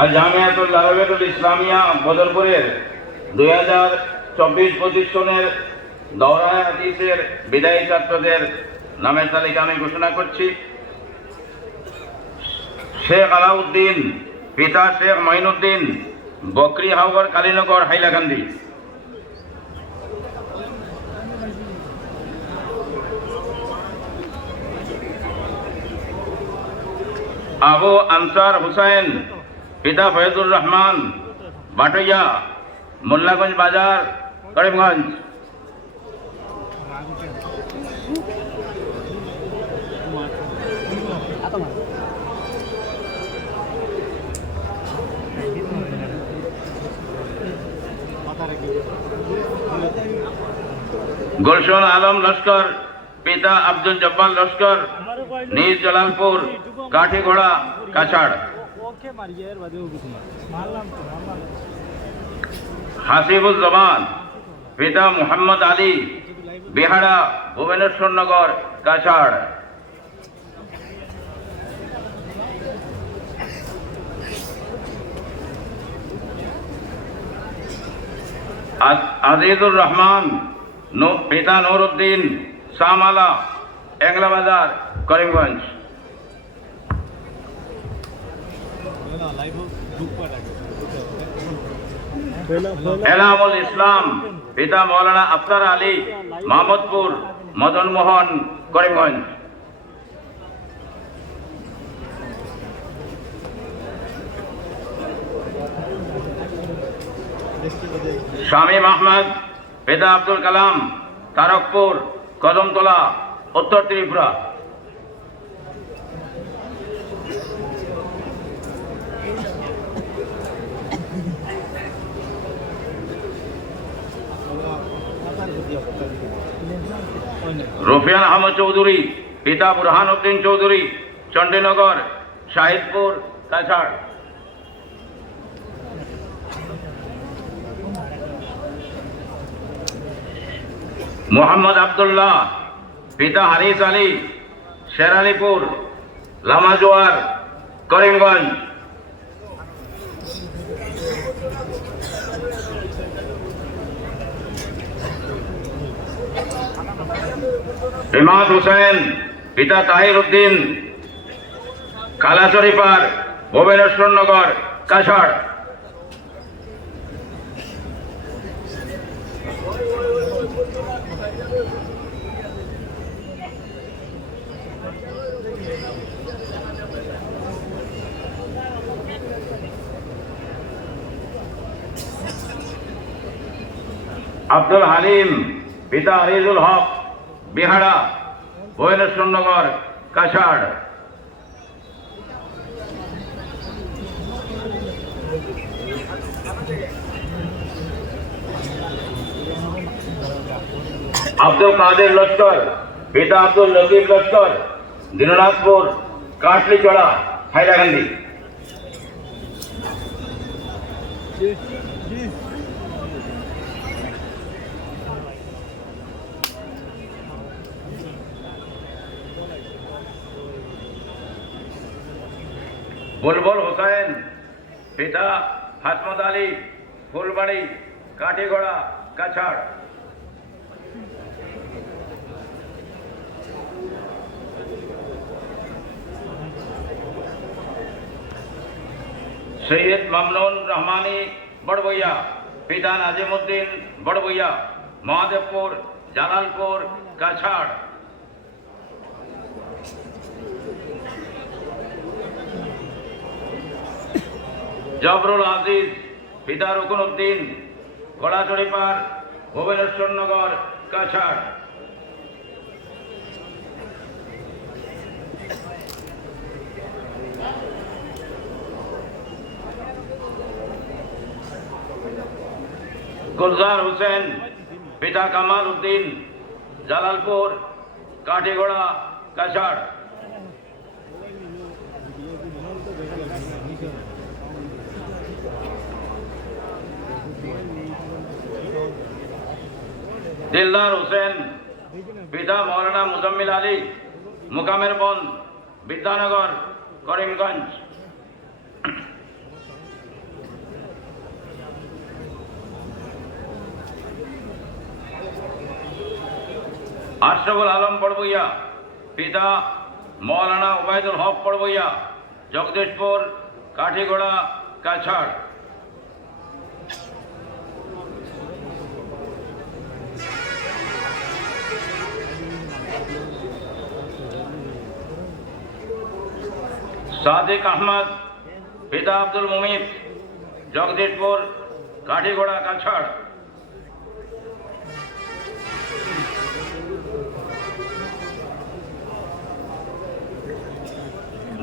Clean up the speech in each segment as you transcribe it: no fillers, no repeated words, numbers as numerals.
আর জামিয়াতুল দাওরাতুল ইসলামিয়া বদরপুরের 2024-25 সনের দৌরায়ে হাদিসের বিদায়ী ছাত্রদের নামের তালিকা আমি ঘোষণা করছি। শেখ আলাউদ্দিন, পিতা শেখ মাইনুদ্দিন, বকরি হাওগর, কালীনগর, হাইলাকান্দি। আবু আনসার হুসাইন, পিতা ফয়জুর রহমান, বাটইয়া, মোল্লাগঞ্জ বাজার, করিমগঞ্জ। গুলশন আলম লস্কর, পিতা আব্দুল জব্বার লস্কর, নিজ জলালপুর, কাঠিগোড়া, কাছাড়। হাসিবুল জমান, পিতা মোহাম্মদ আলী, বিহারা, ভুবনেশ্বরনগর, কাছাড়। আজিজুর রহমান, পিতা নুরউদ্দিন, শাহমালা, এংলাবাজার, করিমগঞ্জ। এনামুল ইসলাম, পিতা মৌলানা আফতার আলী, মাহমুদপুর, মদনমোহন, করিমগঞ্জ। শামীম আহমদ, পিতা আব্দুল কালাম, তারকপুর, কদমতলা, উত্তর ত্রিপুরা। রফিয়ান আহমদ চৌধুরী, পিতা বুরহান উদ্দিন চৌধুরী, চণ্ডীনগর, শাহিদপুর, কাছাড়। মোহাম্মদ আবদুল্লাহ, পিতা হারিস আলী, শেরালিপুর, লামাজোয়ার, করিমগঞ্জ। ইমাদ হুসেন, পিতা তাহির উদ্দিন, কালাশরীপার, ভুবনেশ্বরনগর, কাছাড়। আব্দুল হালিম, পিতা আরিজুল হক, বিহারা, ভুবনেশ্বরনগর, কাছাড়। আব্দুল কাদের লস্কর, পিতা আব্দুল লতিফ লস্কর, দীননাথপুর, কাটলিচড়া, হাইলাকান্দি। বুলবুল হুসাইন, পিতা হাসমত আলী, ফুলবাড়ি, কাঠিগড়া, কাছাড়। সৈয়দ মামনুন রহমানী, বড়বইয়া, পিতা নাজিমুদ্দিন, বড়বইয়া, মহাদেবপুর, জালালপুর, কাছাড়। জবরুল আজিজ, পিতা রুকনউদ্দিন, গড়াচড়িপাড়, ভুবনেশ্বরনগর, কাছাড়। গুলজার হোসেন, পিতা কামাল উদ্দিন, জালালপুর, কাঠিগোড়া, কাছাড়। দিলদার হোসেন, পিতা মৌলানা মুজাম্মিল আলী, মুকামের বন, বিদ্যানগর, করিমগঞ্জ। আশরাফুল আলম বড়বইয়া, পিতা মৌলানা ওবায়দুল হক বড়বইয়া, জগদীশপুর কাঠিগোড়া কাছাড়। সাদিক আহমদ, পিতা আব্দুল মুমিত, জগদীশপুর কাঠিগোড়া কাছাড়।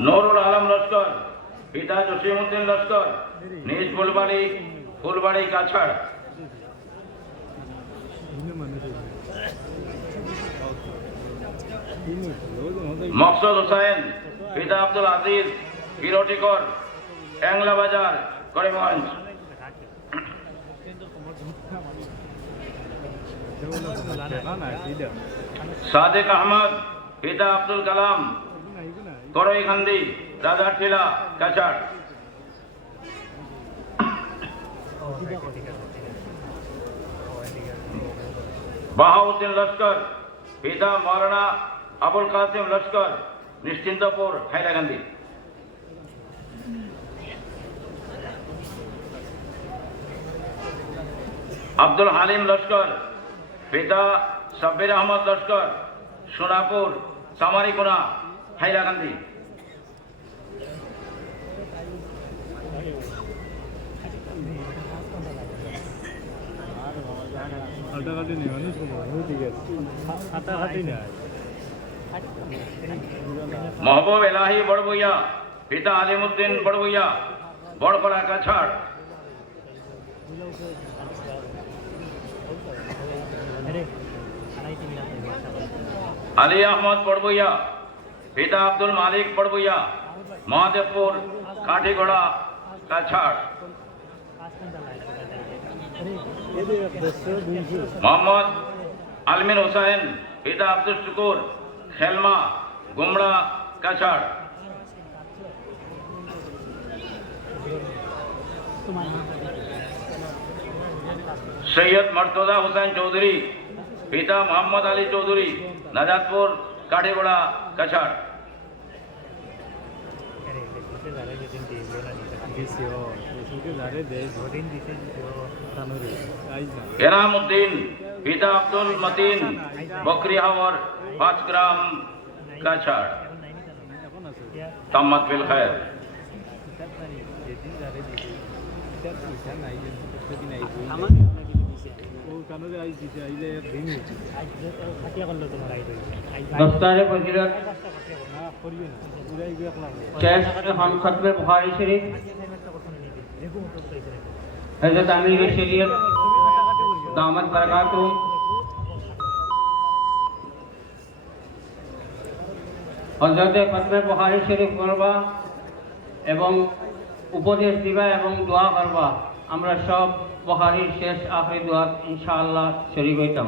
নুরুল আলম লস্কর, পিতা জসিমউদ্দিন লস্কর, নিজ ফুলবাড়ি কাছাড়। মকসুদ হুসাইন, পিতা আব্দুল আজিজ, কিরটিকর, ট্যাংলা বাজার, করিমগঞ্জ। সাদিক আহমদ, পিতা আব্দুল কালাম, করইখান্দি, রাজারটিলা, কাছাড়। বাহাউদ্দিন লস্কর, পিতা মৌলানা আবুল কাসিম লস্কর, নিশ্চিন্তপুর, হাইলাকান্দি। আব্দুল হালিম লস্কর, পিতা সাব্বির আহমদ লস্কর, সোনাপুর, সামারিকোনা, হাইলাকান্দি। महबूब एलाही बड़बइया, पिता आलिमुद्दीन बड़बइया, बड़पड़ा काछाड़। अली अहमद बड़बइया, पिता अब्दुल मालिक बड़बइया, महादेवपुर काठीगोड़ा काछाड़। मोहम्मद आलमीन हुसैन, पिता अब्दुल शुकुर, खेलमा, गुमड़ा, काछाड़। सैयद मर्तजा हुसैन चौधरी, पिता मोहम्मद अली चौधरी, नजातपुर काठीगोड़ा काछाड़। एनामुद्दीन, पिता अब्दुल मतीन, बकरी हावर, 5 ग्राम, काछाड़। तम्मत बिल खैर। दस्तारे फजीलत शेख खत्म बुखारी शरीफ हजरत अमीर शरीयत दामत बरकातुहू हजरत खत्म बुखारी शरीफ करबा एवं उपदेश दिबा एवं दुआ करबा। আমরা সব বুখারীর শেষ আখির দোয়া ইনশাআল্লাহ শরীক হইতাম।